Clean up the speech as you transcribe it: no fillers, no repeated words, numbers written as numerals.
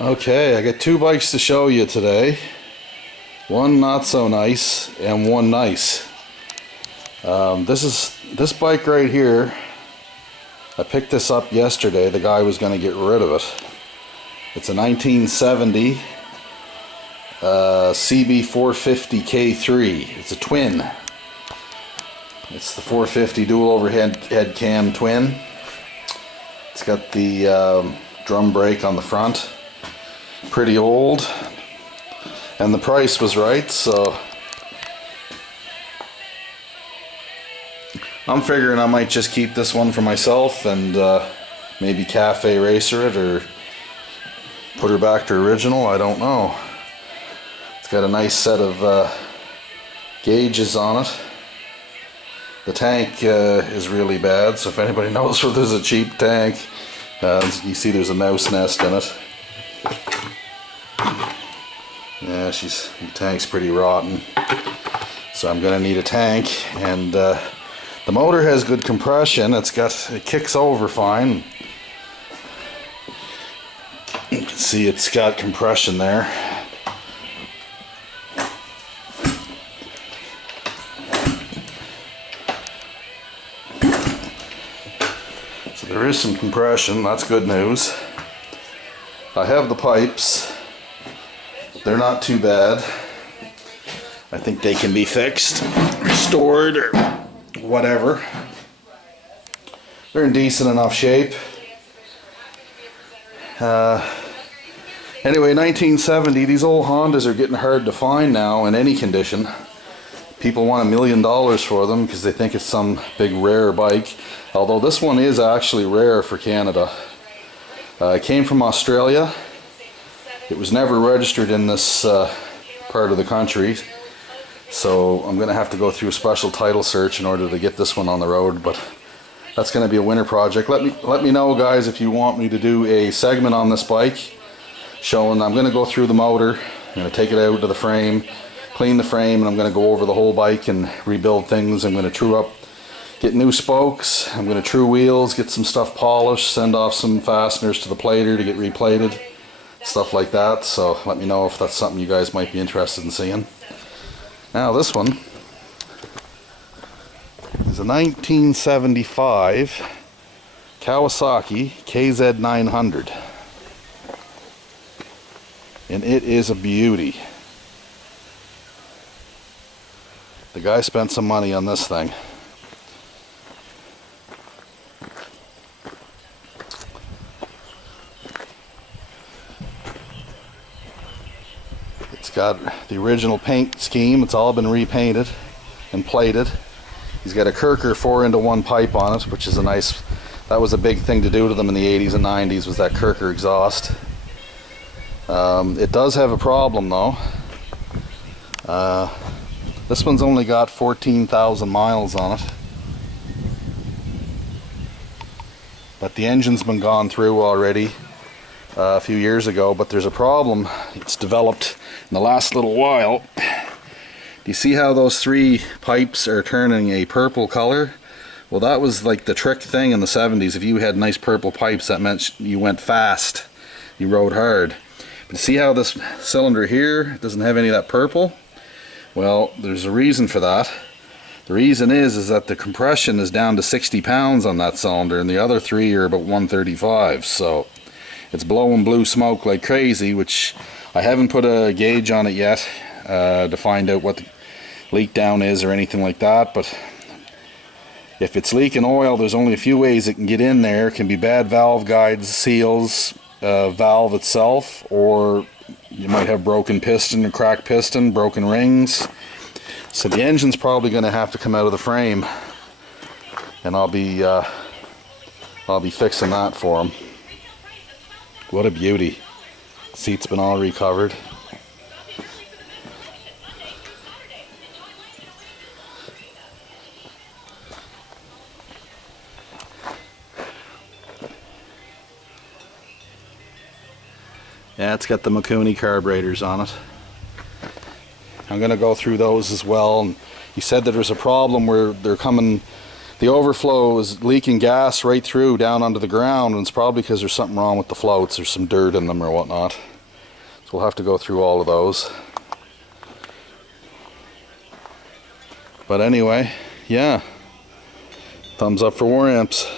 Okay, I got two bikes to show you today. One not so nice and one nice. This bike right here. I picked this up yesterday. The guy was going to get rid of it. It's a 1970 CB450 K3. It's a twin. It's the 450 dual overhead head cam twin. It's got the drum brake on the front. Pretty old, and the price was right, so I'm figuring I might just keep this one for myself and maybe cafe racer it or put her back to original. I don't know. It's got a nice set of gauges on it. The tank is really bad, so if anybody knows where there's a cheap tank, you see there's a mouse nest in it. Yeah, the tank's pretty rotten, so I'm gonna need a tank. And the motor has good compression. It kicks over fine. You can see it's got compression there. So there is some compression. That's good news. I have the pipes. They're not too bad. I think they can be fixed, restored, or whatever. They're in decent enough shape. Anyway, 1970, these old Hondas are getting hard to find now in any condition. People want $1 million for them because they think it's some big rare bike. Although this one is actually rare for Canada. It came from Australia. It was never registered in this part of the country, so I'm going to have to go through a special title search in order to get this one on the road, but that's going to be a winter project. Let me know, guys, if you want me to do a segment on this bike showing. I'm going to go through the motor, I'm going to take it out to the frame, clean the frame, and I'm going to go over the whole bike and rebuild things. I'm going to true up, get new spokes, I'm going to true wheels, get some stuff polished, send off some fasteners to the plater to get replated. Stuff like that, so let me know if that's something you guys might be interested in seeing. Now this one is a 1975 Kawasaki KZ900, and it is a beauty. The guy spent some money on this thing. It's got the original paint scheme. It's all been repainted and plated. He's got a Kirker 4-into-1 pipe on it, which is a nice, that was a big thing to do to them in the 80s and 90s, was that Kirker exhaust. It does have a problem though. This one's only got 14,000 miles on it. But the engine's been gone through already a few years ago, but there's a problem. It's developed in the last little while. Do you see how those three pipes are turning a purple color? Well, that was like the trick thing in the 70s. If you had nice purple pipes, that meant you went fast, you rode hard. But see how this cylinder here doesn't have any of that purple? Well, there's a reason for that. The reason is that the compression is down to 60 pounds on that cylinder, and the other three are about 135. So it's blowing blue smoke like crazy, which I haven't put a gauge on it yet to find out what the leak down is or anything like that. But if it's leaking oil, there's only a few ways it can get in there. It can be bad valve guides, seals, valve itself, or you might have broken piston or cracked piston, broken rings. So the engine's probably going to have to come out of the frame, and I'll be fixing that for him. What a beauty. Seat's been all recovered. Yeah, it's got the Mikuni carburetors on it. I'm going to go through those as well. And he said that there's a problem where they're coming the overflow is leaking gas right through down onto the ground, and it's probably because there's something wrong with the floats. There's some dirt in them or whatnot. So we'll have to go through all of those. But anyway, yeah, thumbs up for War Amps.